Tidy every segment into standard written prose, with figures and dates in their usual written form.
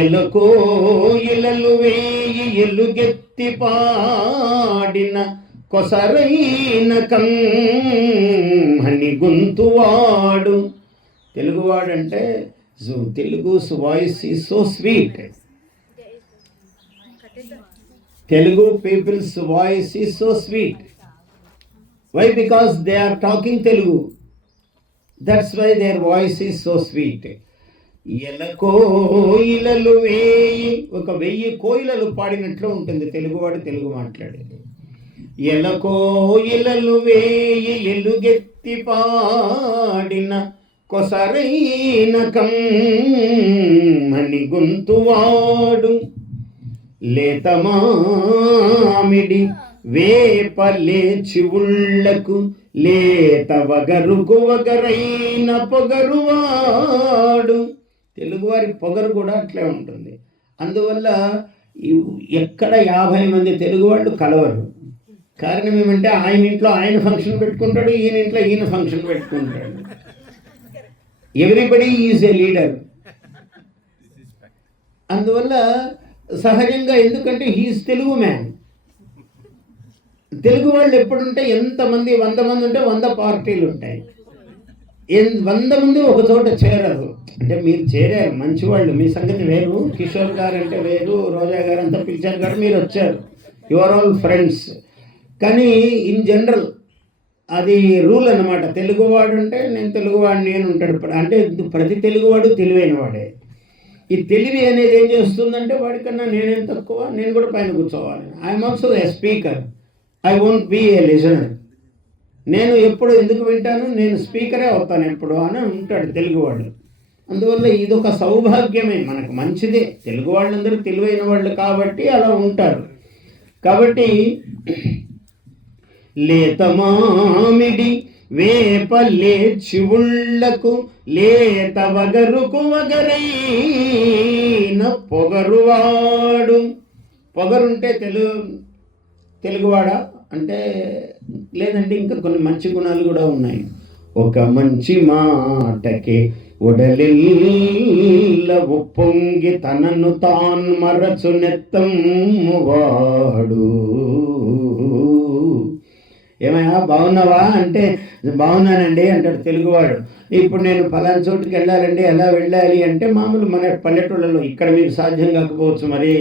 ఎలకో ఇలలు వేయి ఎలుగెత్తి పాడిన కొసరైన కమ్మని గొంతువాడు. తెలుగువాడంటే Telugu voice is so sweet. Telugu people's voice is so sweet. Why? Because they are talking Telugu. That's why their voice is so sweet. ఎలకో ఇలలు వేయి, ఒక 1000 కోయిలలు పాడినట్లు ఉంటుంది తెలుగువాడు తెలుగు మాట్లాడేది. ఎలకో ఇలలు వేయి ఎలుగెత్తి పాడిన కొసరైన కమ్మని గొంతువాడు. లేతమామిడి వేప లేచి ఉళ్ళకు లేత వగరుకు వగరైన పొగరువాడు. తెలుగువారి పొగరు కూడా అట్లే ఉంటుంది. అందువల్ల ఎక్కడ 50 మంది తెలుగు వాళ్ళు కలవరు. కారణం ఏమంటే ఆయన ఇంట్లో ఆయన ఫంక్షన్ పెట్టుకుంటాడు, ఈయన ఇంట్లో ఈయన ఫంక్షన్ పెట్టుకుంటాడు. Everybody is a leader. అందువల్ల సహజంగా, ఎందుకంటే హీఈస్ తెలుగు మ్యాన్. తెలుగు వాళ్ళు ఎప్పుడుంటే ఎంతమంది 100 మంది ఉంటే 100 పార్టీలు ఉంటాయి. 100 మంది ఒక చోట చేరరు. అంటే మీరు చేరారు, మంచివాళ్ళు, మీ సంగతి వేరు. కిషోర్ గారు అంటే వేరు, రోజా గారు అంతా పిలిచారు గారు, మీరు వచ్చారు, యు ఆర్ ఆల్ ఫ్రెండ్స్. కానీ ఇన్ జనరల్ అది రూల్ అన్నమాట. తెలుగువాడు అంటే నేను తెలుగువాడిని అని ఉంటాడు. అంటే ప్రతి తెలుగువాడు తెలివైన వాడే. ఈ తెలివి అనేది ఏం చేస్తుందంటే వాడికన్నా నేనేం తక్కువ, నేను కూడా పైన కూర్చోవాలి. I'm also a speaker, I won't be a listener. నేను ఎప్పుడు ఎందుకు వింటాను, నేను స్పీకరే అవుతాను ఎప్పుడు అని ఉంటాడు తెలుగువాడు. అందువల్ల ఇదొక సౌభాగ్యమే, మనకు మంచిదే. తెలుగు వాళ్ళందరూ తెలివైన వాళ్ళు కాబట్టి అలా ఉంటారు. కాబట్టి లేతమామిడి వేప లేచి ఉళ్ళకు లేత వగరుకు వగరైన పొగరువాడు. పొగరుంటే తెలుగువాడా అంటే లేదండి, ఇంకా కొన్ని మంచి గుణాలు కూడా ఉన్నాయి. ఒక మంచి మాటకే ఉడలిల్ల ఉప్పొంగి తనను తాన్ మరచు నెత్తమ్మువాడు. ఏమయ్యా బాగున్నావా అంటే బాగున్నానండి అంటాడు తెలుగువాడు. ఇప్పుడు నేను ఫలానా చోటుకి వెళ్ళాలండి, ఎలా వెళ్ళాలి అంటే మామూలు మన పల్లెటూళ్ళలో, ఇక్కడ మీకు సాధ్యం కాకపోవచ్చు, మరి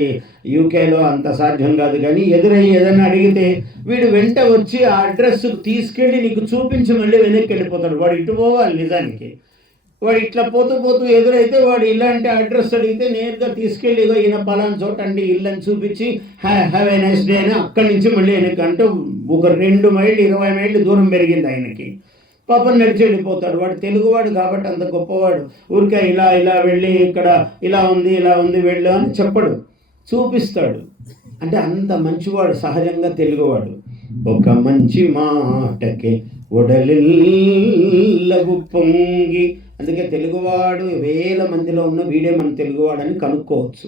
యూకేలో అంత సాధ్యం కాదు. కానీ ఎదురయ్యి ఏదైనా అడిగితే వీడు వెంట వచ్చి ఆ అడ్రస్ తీసుకెళ్ళి నీకు చూపించి మళ్ళీ వెనక్కి వెళ్ళిపోతాడు. వాడు ఇటు పోవాలి నిజానికి. వాడు ఇట్లా పోతూ పోతూ ఎదురైతే వాడు ఇలాంటి అడ్రస్ అడిగితే నేరుగా తీసుకెళ్ళి ఈయన పలానా చోట అండి ఇల్లని చూపించి హ్యావ్ ఏ నైస్ డే అని అక్కడి నుంచి మళ్ళీ వెనక్కి అంటే ఒక 2 మైళ్ళు 20 మైళ్ళు దూరం పెరిగింది ఆయనకి. పాపం నడిచి వెళ్ళిపోతాడు. వాడు తెలుగువాడు కాబట్టి అంత గొప్పవాడు. ఊరికే ఇలా ఇలా వెళ్ళి ఇక్కడ ఇలా ఉంది వెళ్ళు అని చెప్పడు, చూపిస్తాడు. అంటే అంత మంచివాడు సహజంగా తెలుగువాడు. ఒక మంచి మాటకే ఉడలిల్లవు పొంగి. అందుకే తెలుగువాడు 1000 మందిలో ఉన్న వీడే మన తెలుగువాడని కనుక్కోవచ్చు.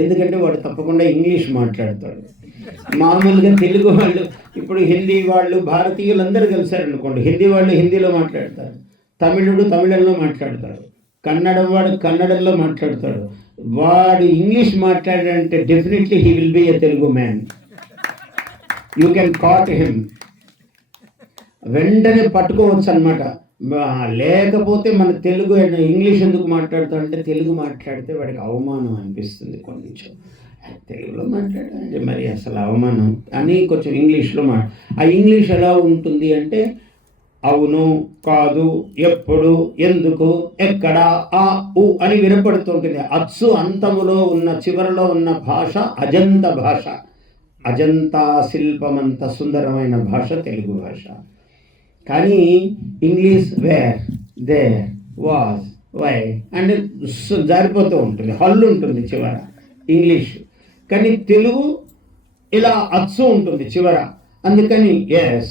ఎందుకంటే వాడు తప్పకుండా ఇంగ్లీష్ మాట్లాడతాడు. మామూలుగా తెలుగు వాళ్ళు, ఇప్పుడు హిందీ వాళ్ళు, భారతీయులు అందరూ కలిశారనుకోండి, హిందీ వాళ్ళు హిందీలో మాట్లాడతారు, తమిళుడు తమిళంలో మాట్లాడతాడు, కన్నడం వాడు కన్నడంలో మాట్లాడతాడు. వాడు ఇంగ్లీష్ మాట్లాడాడంటే definitely he will be a Telugu man. You can caught him, వెంటనే పట్టుకోవచ్చు అనమాట. లేకపోతే మన తెలుగు ఇంగ్లీష్ ఎందుకు మాట్లాడతాడంటే తెలుగు మాట్లాడితే వాడికి అవమానం అనిపిస్తుంది. కొంచెం తెలుగులో మాట్లాడాలంటే మరి అసలు అవమానం అని కొంచెం ఇంగ్లీష్లో ఆ ఇంగ్లీష్ ఎలా ఉంటుంది అంటే అవును, కాదు, ఎప్పుడు, ఎందుకు, ఎక్కడ, ఆ ఉ అని వినపడుతుంటుంది. అచ్చు అంతములో ఉన్న చివరిలో ఉన్న భాష అజంత భాష. అజంతా శిల్పమంత సుందరమైన భాష తెలుగు భాష. కానీ English where, there, was, why అంటే జారిపోతూ ఉంటుంది, హల్లు ఉంటుంది చివర ఇంగ్లీష్. కానీ తెలుగు ఇలా అచ్చు ఉంటుంది చివర. అందుకని yes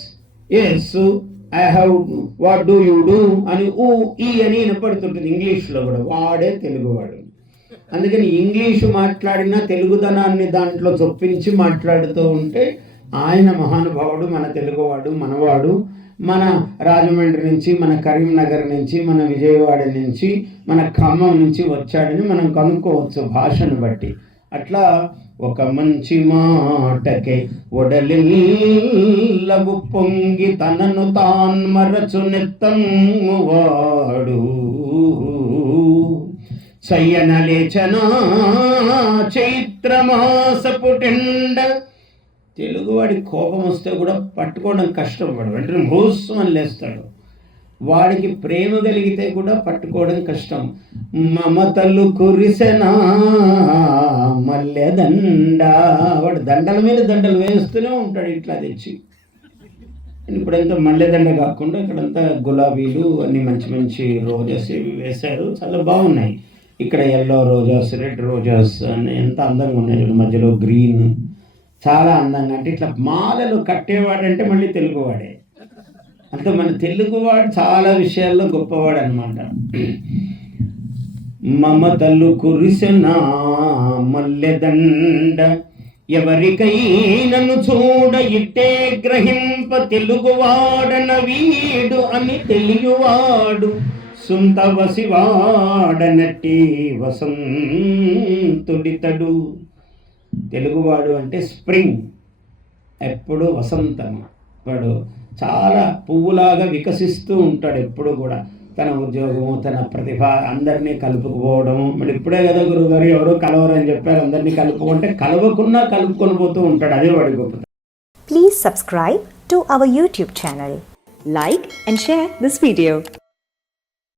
yes, I have, what do you do అని ఊ ఈ అని వినపడుతుంటుంది ఇంగ్లీష్లో కూడా. వాడే తెలుగువాడు. అందుకని ఇంగ్లీషు మాట్లాడినా తెలుగుదనాన్ని దాంట్లో చొప్పించి మాట్లాడుతూ ఉంటే ఆయన మహానుభావుడు, మన తెలుగువాడు, మనవాడు. మన రాజమండ్రి నుంచి, మన కరీంనగర్ నుంచి, మన విజయవాడ నుంచి, మన ఖమ్మం నుంచి వచ్చాడని మనం కనుక్కోవచ్చు భాషను బట్టి. అట్లా ఒక మంచి మాటకే ఒడలిల్లవు పొంగి తనను తాన్ మరచు నెత్తమ్మువాడు సయ్యన లేచనా చైత్రమాసపుటెండ. తెలుగువాడి కోపం వస్తే కూడా పట్టుకోవడం కష్టం. వాడు వెంటనే మోసం అని లేస్తాడు. వాడికి ప్రేమ కలిగితే కూడా పట్టుకోవడం కష్టం. మమతలు కురిసెనా మల్లెదండ. వాడు దండల మీద దండలు వేస్తూనే ఉంటాడు ఇట్లా తెచ్చి. ఇప్పుడంతా మల్లెదండ కాకుండా ఇక్కడంతా గులాబీలు అన్ని మంచి మంచి రోజెస్ ఇవి వేశారు, చాలా బాగున్నాయి. ఇక్కడ ఎల్లో రోజాస్, రెడ్ రోజాస్ అని ఎంత అందంగా ఉన్నాయి. మధ్యలో గ్రీన్, చాలా అందంగా. అంటే ఇట్లా మాలలు కట్టేవాడంటే మళ్ళీ తెలుగువాడే. అంటే మన తెలుగువాడు చాలా విషయాల్లో గొప్పవాడు అనమాట. మమతలు కురిసిన మల్లెదండ ఎవరికైనను చూడ ఇట్టే గ్రహింప తెలుగువాడన వీడు అని తెలియవాడు సుంత వసివాడనట్టి వసంతుడితడు. తెలుగువాడు అంటే స్ప్రింగ్, ఎప్పుడు వసంతం. వాడు చాలా పువ్వులాగా వికసిస్తూ ఉంటాడు ఎప్పుడు కూడా. తన ఉద్యోగము, తన ప్రతిభ, అందరినీ కలుపుకుపోవడము. మరి ఇప్పుడే కదా గురువుగారు ఎవరో కలవరని చెప్పారు, అందరినీ కలుపుకుంటే కలవకున్నా కలుపుకొని పోతూ ఉంటాడు. అదే వాడి గొప్పతనం. Please subscribe to our YouTube channel. Like and share this video.